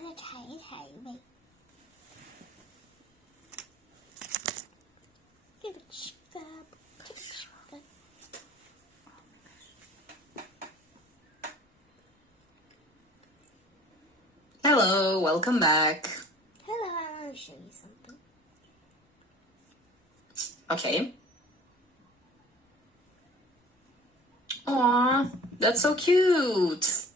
再踩一踩呗。这个吃个，这个吃个。Hello, welcome back. Hello, I want to show you something. Okay. Aw, that's so cute.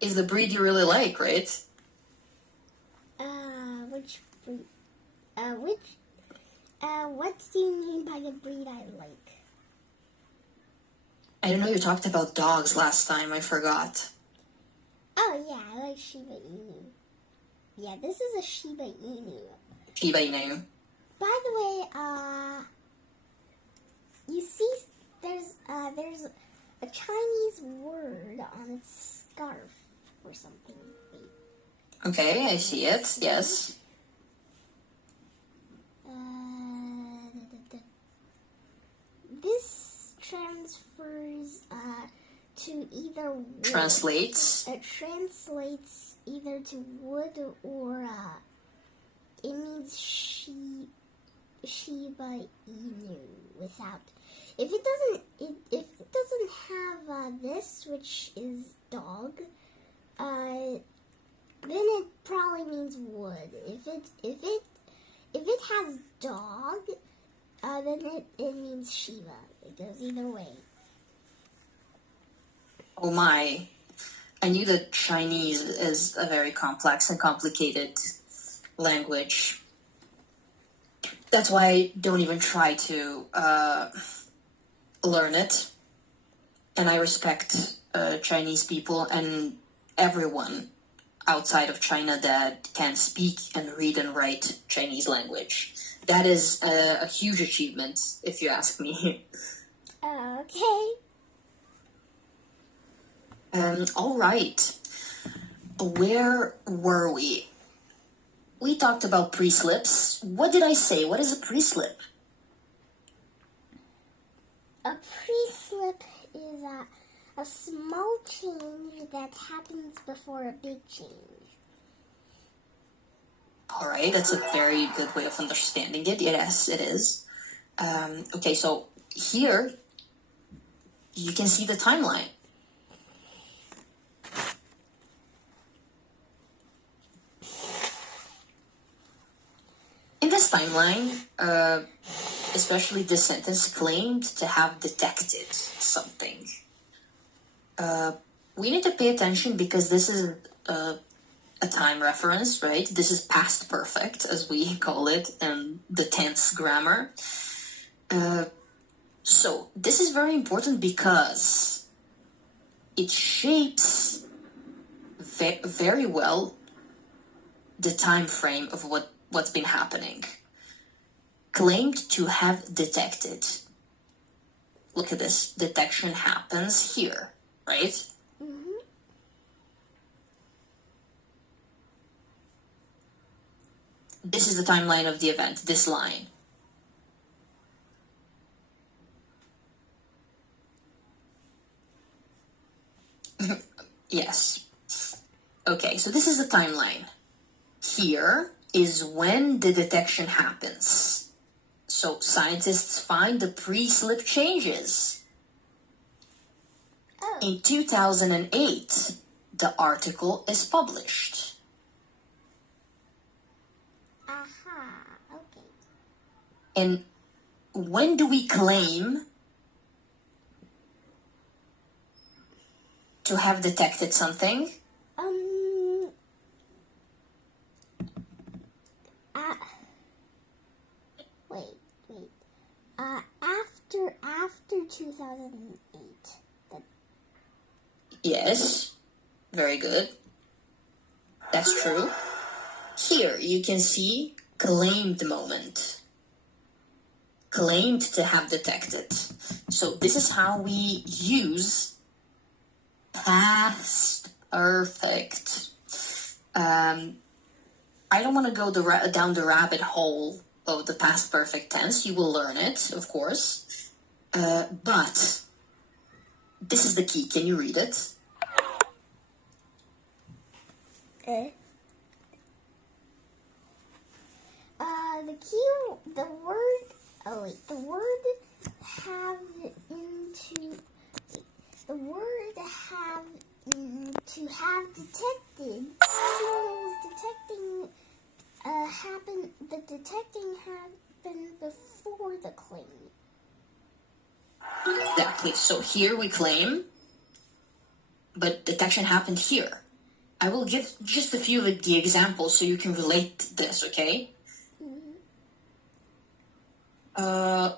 Is the breed you really like, right? Which breed? What do you mean by the breed I like? I don't know, you talked about dogs last time, I forgot. Oh yeah, I like Shiba Inu. Yeah, this is a Shiba Inu. Shiba Inu. By the way, you see, there's a Chinese word on its scarf or something. Wait. Okay, I see it, yes. This transfers to either wood. Translates. It translates either to wood or it means Shiba Inu without. If it doesn't have this, which is dog, then it probably means wood. If it has dog, then it means Shiba. It goes either way. Oh my. I knew that Chinese is a very complex and complicated language. That's why I don't even try to learn it. And I respect Chinese people and everyone outside of China that can speak and read and write Chinese language. That is a huge achievement, if you ask me. Okay. All right. Where were we? We talked about pre-slips. What did I say? What is a pre-slip? A pre-slip is a small change that happens before a big change. All right, that's a very good way of understanding it. Yes, it is. Okay, so here you can see the timeline. In this timeline, especially this sentence claimed to have detected something. We need to pay attention because this is a time reference, right? This is past perfect, as we call it in the tense grammar. So this is very important because it shapes very well the time frame of what's been happening. Claimed to have detected. Look at this. Detection happens here, right? Mm-hmm. This is the timeline of the event, this line. Yes. Okay, so this is the timeline. Here is when the detection happens. So scientists find the pre-slip changes. Oh. In 2008, the article is published. Aha. Okay. And when do we claim to have detected something? Wait. After 2008. Yes, very good. That's true. Here you can see claimed moment. Claimed to have detected. So this is how we use past perfect. I don't want to go down the rabbit hole of the past perfect tense. You will learn it, of course. But this is the key. Can you read it? The word have into the word have to have detected signals detecting happen. The detecting happened before the claim. Exactly. So here we claim, but detection happened here. I will give just a few of the examples so you can relate this, okay?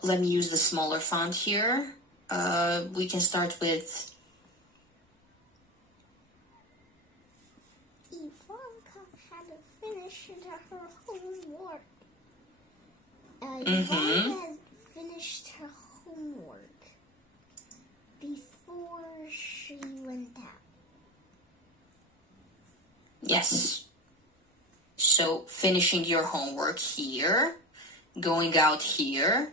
Let me use the smaller font here. We can start with Ivanka had finished her homework. Mhm. Ivanka had finished her homework before she went out. yes. So finishing your homework here, going out here,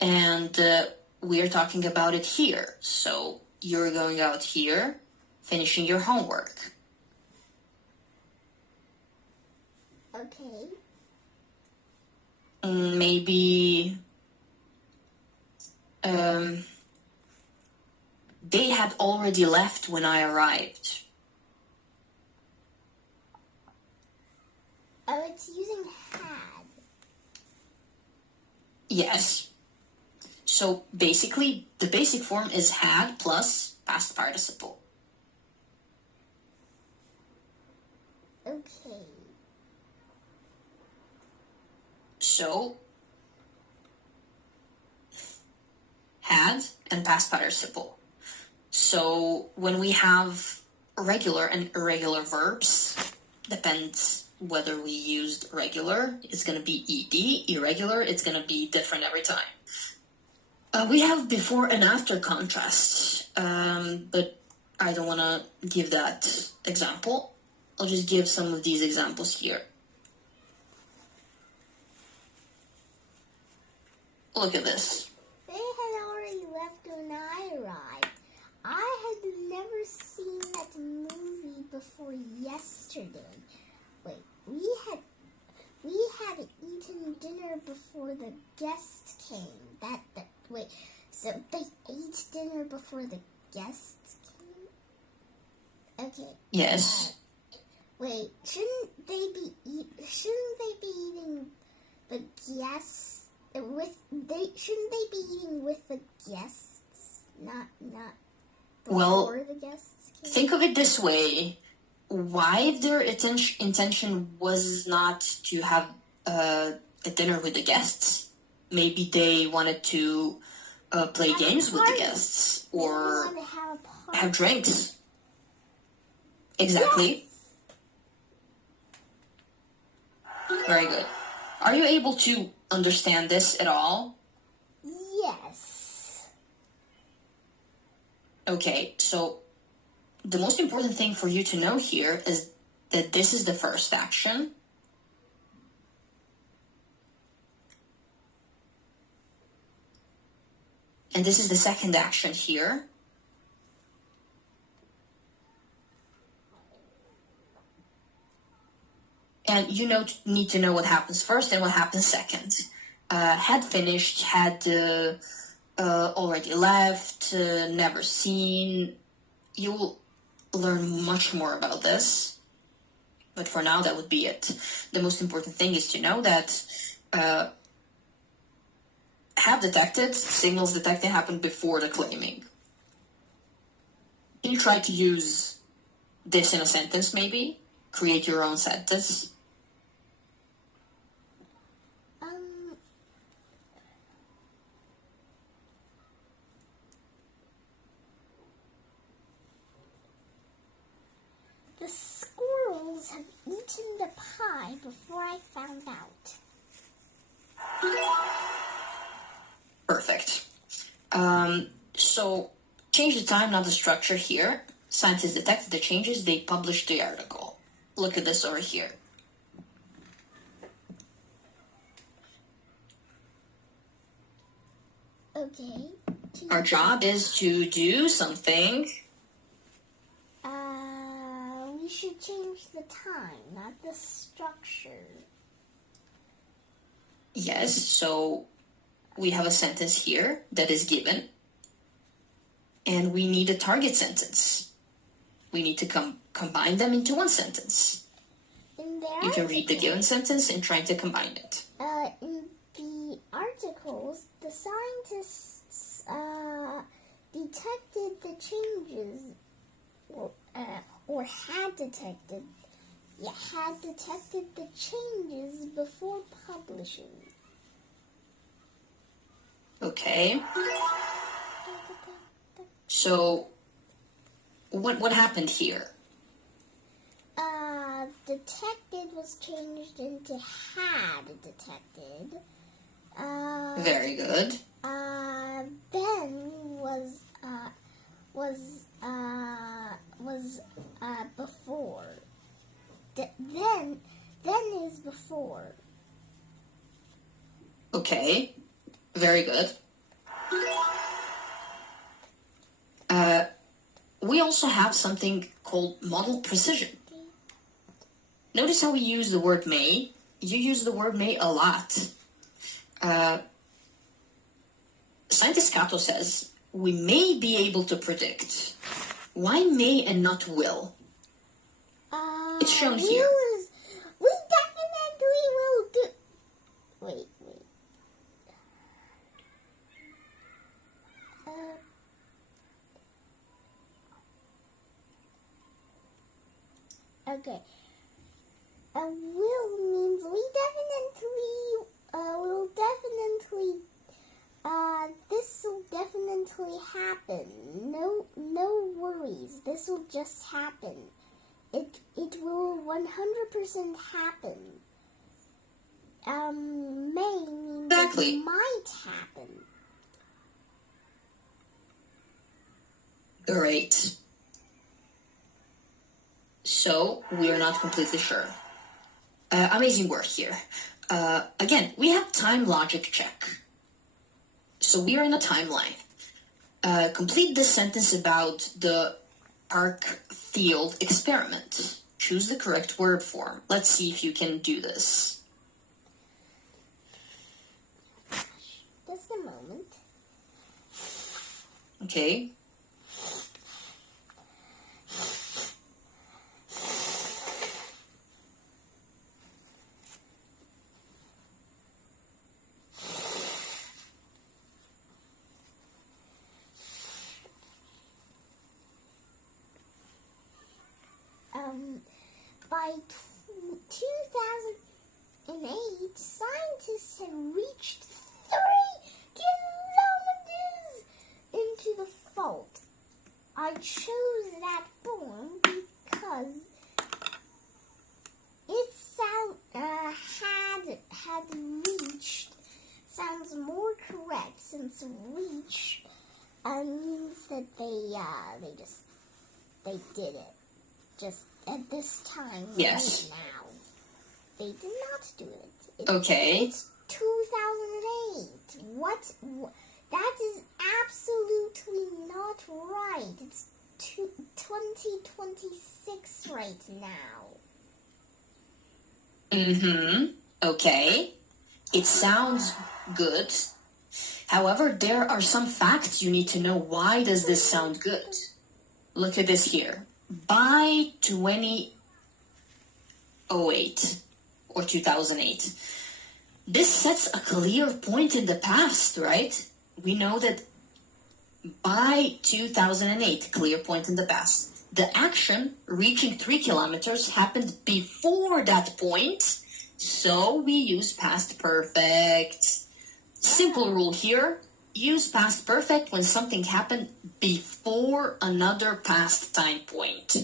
and we're talking about it here. So you're going out here, finishing your homework. Okay. Maybe they had already left when I arrived. Oh, it's using had. Yes. So basically, the basic form is had plus past participle. Okay. So had and past participle. So when we have regular and irregular verbs, depends whether we used regular, it's going to be ed, irregular, it's going to be different every time. We have before and after contrast, but I don't want to give that example. I'll just give some of these examples here. Look at this. They had already left when I arrived. I had never seen that movie before yesterday. Wait, we had eaten dinner before the guests came. Wait, so they ate dinner before the guests came? Okay. Yes. Wait, shouldn't they be eating the guests shouldn't they be eating with the guests, not before the guests came? Think of it this way. Why their intention was not to have a dinner with the guests? Maybe they wanted to play games with the guests or have drinks. Exactly. Yes. Very good. Are you able to understand this at all? Yes. Okay, so the most important thing for you to know here is that this is the first action. And this is the second action here. And you need to know what happens first and what happens second. Had finished, had already left, never seen. You will learn much more about this. But for now, that would be it. The most important thing is to know that have detected, signals detected happened before the claiming. Can you try to use this in a sentence maybe? Create your own sentence. The squirrels have eaten the pie before I found out. Perfect. So change the time, not the structure here. Scientists detected the changes, they published the article. Look at this over here. Okay. Our job is to do something. We we should change the time, not the structure. Yes, so we have a sentence here that is given, and we need a target sentence. We need to combine them into one sentence. You can read the given sentence and try to combine it. In the articles, the scientists detected the changes, or had detected the changes before publishing. Okay. So, what happened here? Detected was changed into had detected. Very good. Then was before. Then is before. Okay. Very good. We also have something called model precision. Notice how we use the word may. You use the word may a lot. Scientist Kato says, we may be able to predict. Why may and not will? It's shown here. We definitely will do... Wait. Okay. Will means we this will definitely happen. No worries. This will just happen. It will 100% happen. May means Exactly. it might happen. Great. So, we are not completely sure. Amazing work here. Again, we have time logic check. So we are in a timeline. Complete this sentence about the Parkfield experiment. Choose the correct word form. Let's see if you can do this. Just a moment. Okay. By 2008, scientists had reached 3 kilometers into the fault. I chose that form because it had reached sounds more correct, since reach means that they did it just at this time. Yes. Right now they did not do it. Okay. It's 2008. What? That is absolutely not right. It's 2026 right now. Okay. It sounds good. However, there are some facts you need to know. Why does this sound good? Look at this here. By 2008 or 2008, this sets a clear point in the past, right? We know that by 2008, clear point in the past, the action reaching 3 kilometers happened before that point, so we use past perfect. Simple rule here, use past perfect when something happened before another past time point.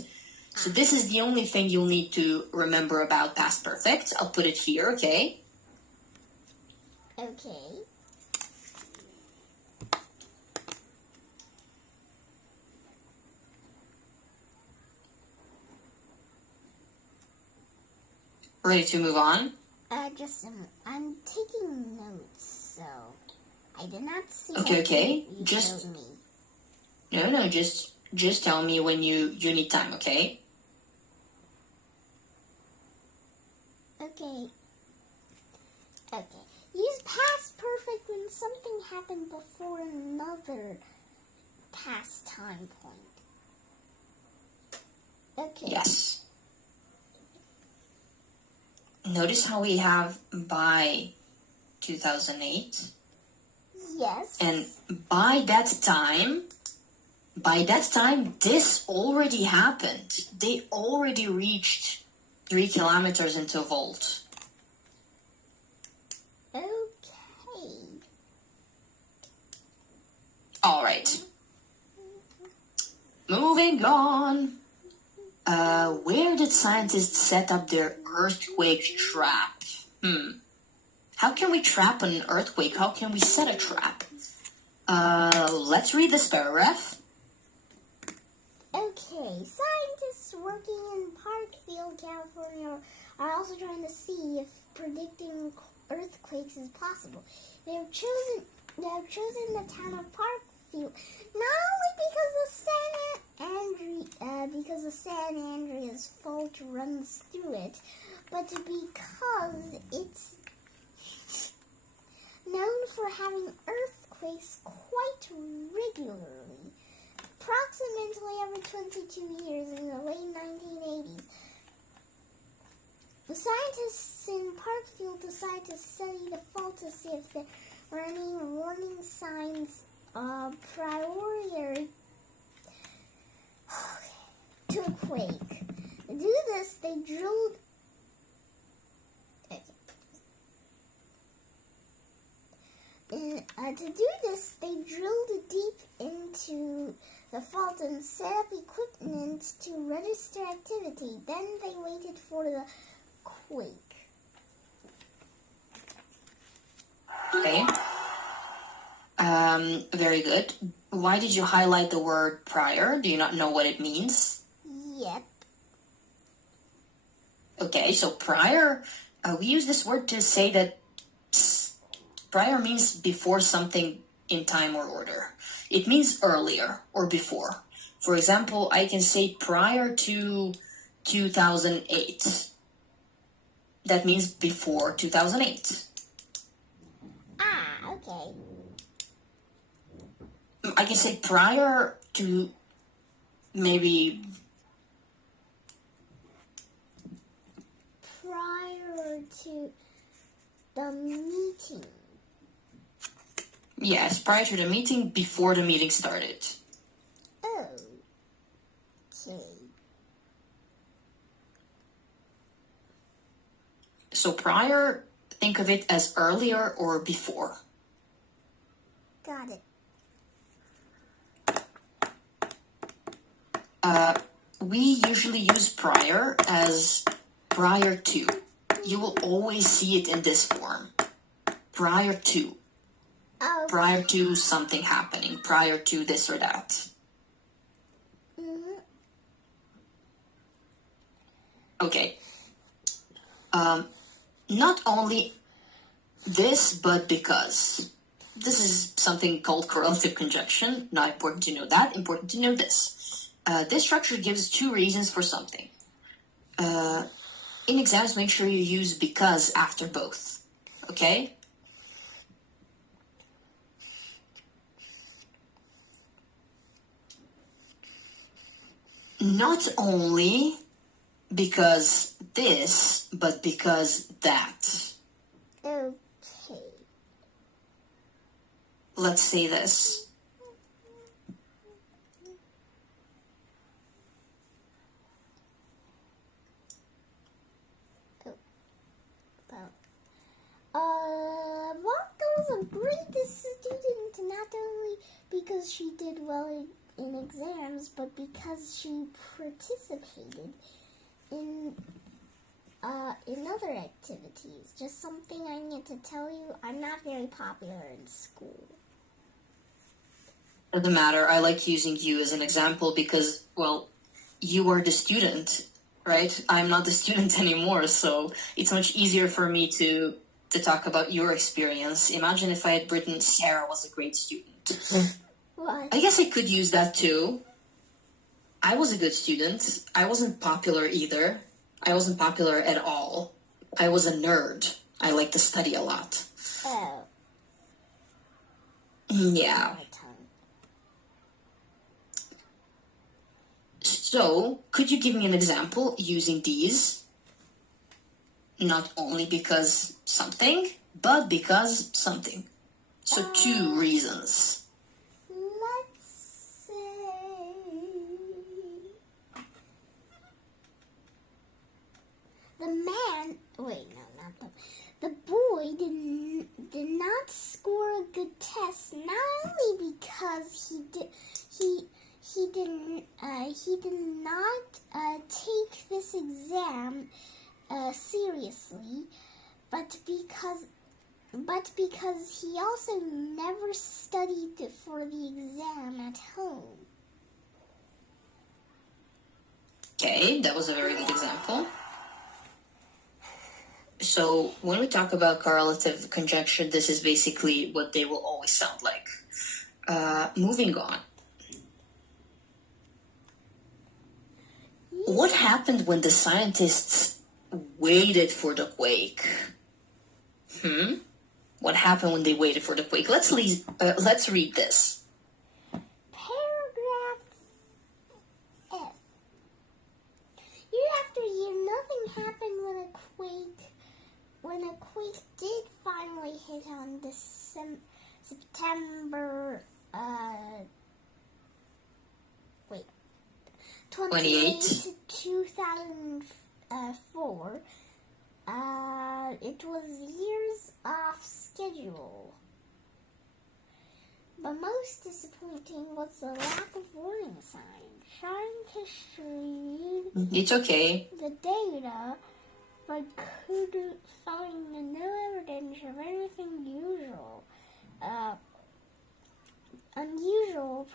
So this is the only thing you'll need to remember about past perfect. I'll put it here, okay? Okay. Ready to move on? Just a minute. I'm taking notes, so I did not see. Okay. You Just showed me. no. Just tell me when you need time, okay? Okay. Okay. Use past perfect when something happened before another past time point. Okay. Yes. Notice how we have by 2008. Yes. And by that time, this already happened. They already reached 3 kilometers into a volt. Okay. All right. Moving on. Where did scientists set up their earthquake trap? How can we trap an earthquake? How can we set a trap? Let's read this paragraph. Okay, scientists working in Parkfield, California are also trying to see if predicting earthquakes is possible. They have chosen the town of Parkfield not only because the San Andreas fault runs through it, but because it's known for having earthquakes quite regularly. Approximately every 22 years in the late 1980s, the scientists in Parkfield decided to study the fault to see if there were any warning signs prior to a quake. To do this, they drilled deep into the fault and set up equipment to register activity. Then they waited for the quake. Okay. Very good. Why did you highlight the word prior? Do you not know what it means? Yep. Okay, so prior, we use this word to say that prior means before something in time or order. It means earlier or before. For example, I can say prior to 2008. That means before 2008. Okay. I can say prior to maybe... Prior to the meeting. Yes, prior to the meeting, before the meeting started. Oh. Okay. So prior, think of it as earlier or before. Got it. We usually use prior as prior to. You will always see it in this form. Prior to. Oh. Prior to something happening. Prior to this or that. Mm-hmm. Okay. Not only this, but because. This is something called correlative conjunction. Not important to know that. Important to know this. This structure gives two reasons for something. In exams, make sure you use because after both. Okay? Not only because this, but because that. Okay. Let's say this. Wonka was a great student, not only because she did well in exams, but because she participated in other activities. Just something I need to tell you, I'm not very popular in school. Doesn't matter. I like using you as an example because, well, you are the student, right? I'm not the student anymore, so it's much easier for me to talk about your experience. Imagine if I had written Sarah was a great student. What? I guess I could use that too. I was a good student. I wasn't popular either. I wasn't popular at all. I was a nerd. I like to study a lot. Oh. Yeah. My tongue. So, could you give me an example using these? Not only because something, but because something. So, 2 reasons. Let's say the man. Wait, no, not the boy did not score a good test. Not only because he did not take this exam seriously, but because he also never studied for the exam at home. Okay, that was a very good example. So, when we talk about correlative conjecture, this is basically what they will always sound like. Moving on. What happened when the scientists waited for the quake? What happened when they waited for the quake? Let's read this. Paragraph F. Year after year, nothing happened when a quake did finally hit on September 28, 2004. It was years off schedule. But most disappointing was the lack of warning signs. Scientists read It's okay. the data, but couldn't find no evidence of anything unusual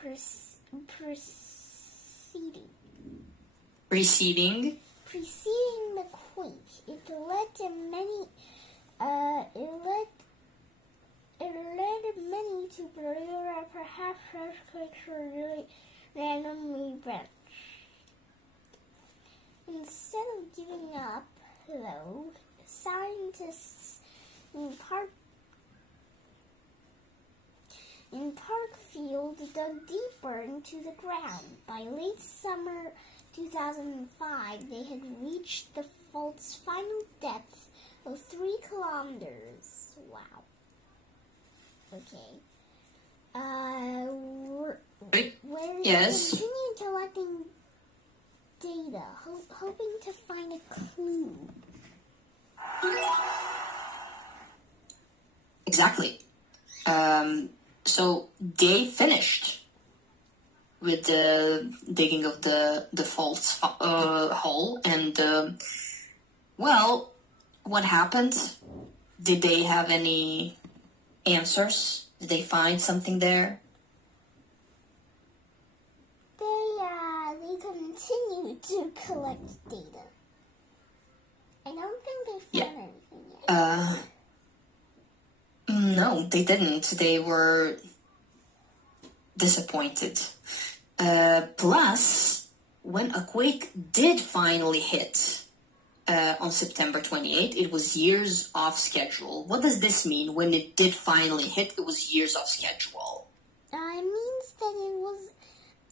Preceding. Preceding the quake. It led to many. It led many to believe that perhaps earthquakes were really randomly events. Instead of giving up, though, scientists in Parkfield dug deeper into the ground. By late summer 2005, they had reached the fault's final depth of 3 kilometers. Wow. Okay. Where Yes. they continued collecting data, hoping to find a clue. Exactly. So they finished with the digging of the fault's hole, and well, what happened? Did they have any answers? Did they find something there? They continued to collect data. I don't think they found anything yet. No, they didn't. They were disappointed. Plus, when a quake did finally hit on September 28th, it was years off schedule. What does this mean? When it did finally hit, it was years off schedule. It means that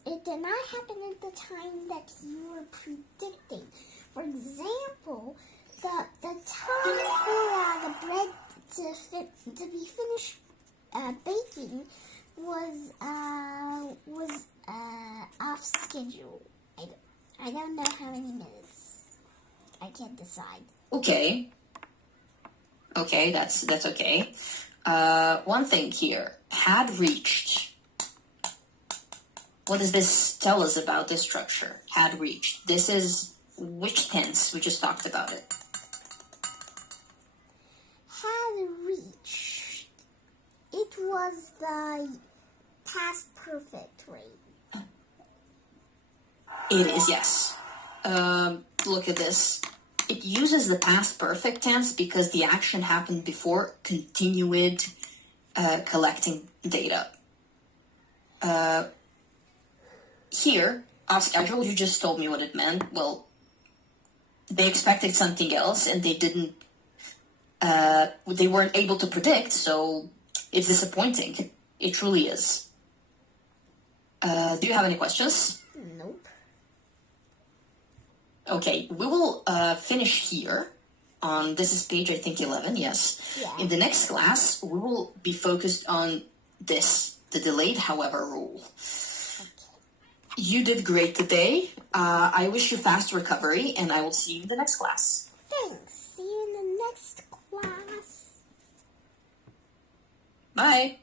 it did not happen at the time that you were predicting. For example, the time for the bread to be finished baking was off schedule. I don't know how many minutes. I can't decide. Okay, that's okay. One thing here, had reached. What does this tell us about this structure? Had reached. This is which tense? We just talked about it. Had reached. It was the past perfect, right? It is, yes. Look at this. It uses the past perfect tense because the action happened before continued collecting data. Here, off schedule, you just told me what it meant. Well, they expected something else and they didn't they weren't able to predict, so it's disappointing. It truly is. Do you have any questions? Nope. Okay, we will finish here. This is page, I think, 11, yes. Yeah. In the next class, we will be focused on this, the delayed however rule. Okay. You did great today. I wish you fast recovery, and I will see you in the next class. Thanks. See you in the next class. Bye.